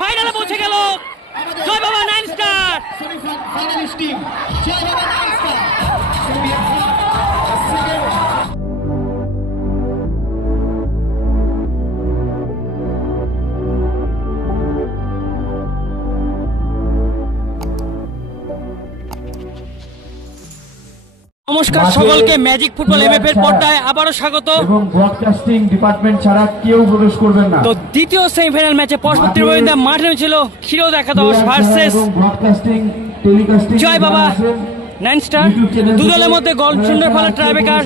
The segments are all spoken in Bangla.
ফাইনালে পৌঁছে গেল জয় বাবা 9 স্টার। ফাইনালিস্ট টিম জয় বাবা 9 স্টার। নমস্কার সকলকে, ম্যাজিক ফুটবল এমএফ এর পর্দায় আবারও স্বাগত। এবং ব্রডকাস্টিং ডিপার্টমেন্ট ছাড়া কেউ প্রবেশ করবেন না। তো দ্বিতীয় সেমিফাইনাল ম্যাচে পরবর্তী মাঠে ছিল ক্ষীরোদ একাদশ ভার্সেস জয় বাবা 9 স্টার। দু দলের মধ্যে গোল সুন্দর ফলে ট্রাইব্রেকার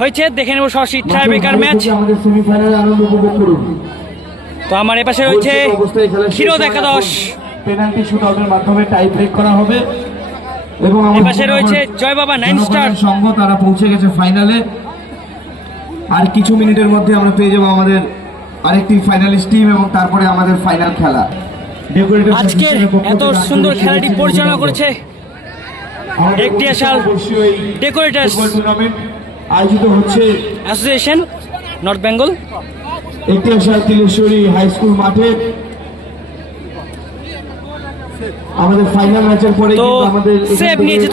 হয়েছে। দেখে নেব সরাসরি ট্রাইব্রেকার ম্যাচ। তো আমার এপাশে রয়েছে ক্ষীরোদ একাদশ, পেনাল্টি শুটআউটের মাধ্যমে টাই ব্রেক করা হবে। এবং এপাশে রয়েছে জয় বাবা 9 স্টার সংঘ, তারা পৌঁছে গেছে ফাইনালে। আর কিছু মিনিটের মধ্যে আমরা পেয়ে যাবো আমাদের আরেকটি ফাইনালিস্ট টিম এবং তারপরে আমাদের ফাইনাল খেলা। আজকের এত সুন্দর খেলাটি পরিচালনা করেছে একটিয়াশাল ডেকোরেটার্স আয়োজিত হচ্ছে অ্যাসোসিয়েশন নর্থ বেঙ্গল, একটিয়াশাল তিলেশ্বরী হাই স্কুল মাঠে। আমাদের ফাইনাল ম্যাচের পরে তো সেভ নিয়েছে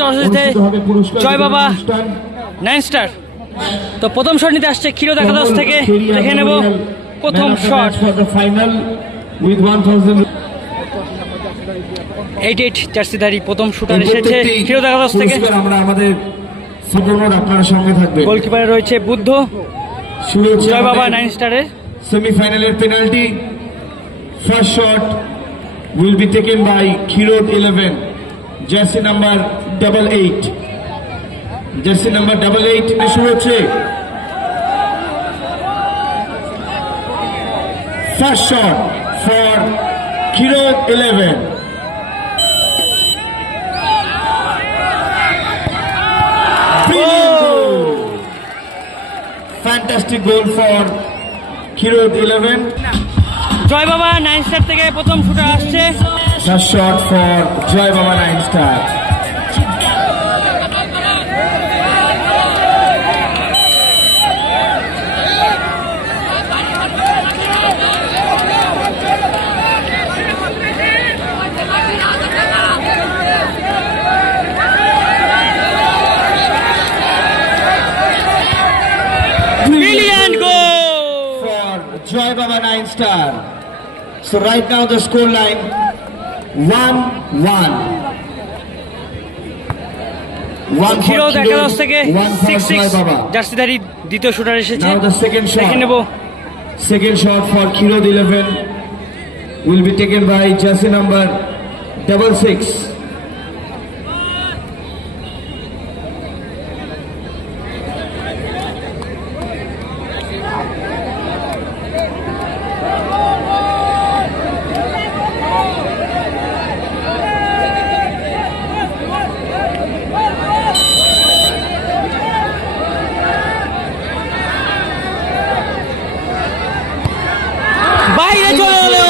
জয় বাবা 9 স্টার। তো প্রথম শট নিতে আসছে ক্ষীরোদ একাদশ থেকে। দেখে নেব প্রথম শট। ফাইনাল উইথ 88 জার্সিধারী প্রথম শুটার এসেছে ক্ষীরোদ একাদশ থেকে। আমরা আমাদের ফুটবলার আপনার সঙ্গে থাকবে। গোলকিপারে রয়েছে বুদ্ধ। জয় বাবা 9 স্টারের সেমিফাইনালের penalty. First shot will be taken by Khirod 11, jersey number 88. Jersey number 88 শুরু হচ্ছে। First shot for Khirod 11. Fantastic goal for Khirod 11. জয় বাবা 9 স্টার থেকে প্রথম শুটার আসছে। The shot for Joy Baba 9 Star. Brilliant goal for Joy Baba 9 Star. So right now the score line 1-1. Kshirod একাদশ থেকে 6-6 জার্সিধারী দ্বিতীয় শুটার এসেছে। Now the second shot. দেখে নেব। Second shot for Khirod 11 will be taken by jersey number 66. বাইরে চলে এলো।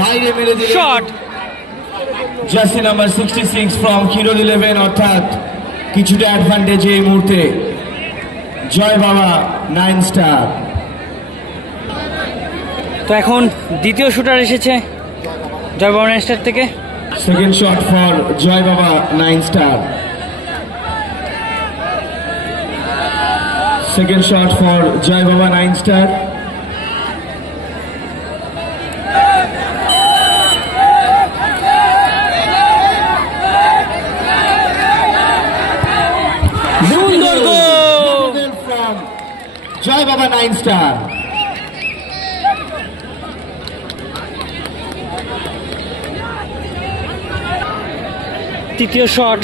বাইরে মেরে দিলেন shot. Jersey number 66 from Khirod 11, অর্থাৎ কিছুটা অ্যাডভান্টেজ এই মুহূর্তে জয় বাবা 9 স্টার। তো এখন দ্বিতীয় শুটার এসেছে জয় বাবা 9 স্টার থেকে। সেকেন্ড শট ফর জয় বাবা 9 star. Second shot for joy বাবা 9 স্টার। সুন্দর গোল ফ্রম জয় বাবা 9 স্টার। তৃতীয় shot.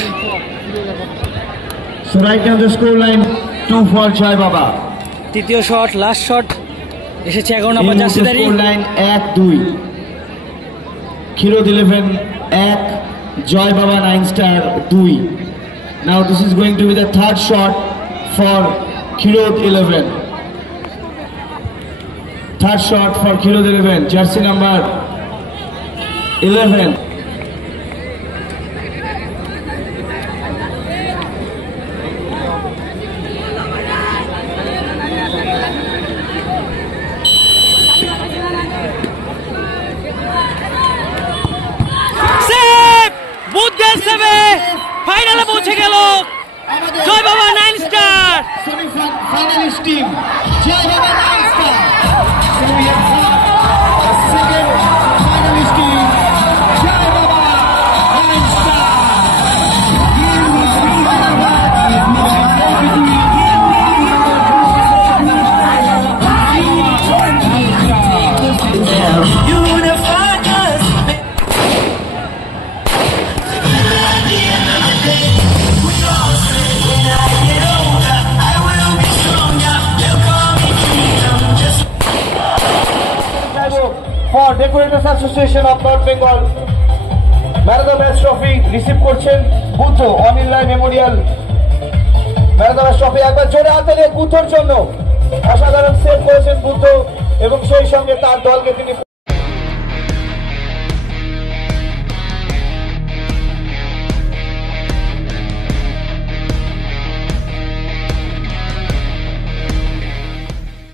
So right now the score line 2 for Joy Baba. তৃতীয় শট, লাস্ট শট এসেছে 11 নম্বর জার্সিধারী। Score line 1-2। Khirod 11 1, Joy Baba 9 Star 2. Now this is going to be the third shot for Khirod 11. Third shot for Khirod 11, jersey number 11. Decorators association of north Bengal man of the match trophy receive করছেন বুদ্ধ অনিল্লায় memorial man of the match trophy. একবার জোরে হাতে বুদ্ধর জন্য, অসাধারণ সেভ করেছেন বুদ্ধ এবং সেই সঙ্গে তার দলকে তিনি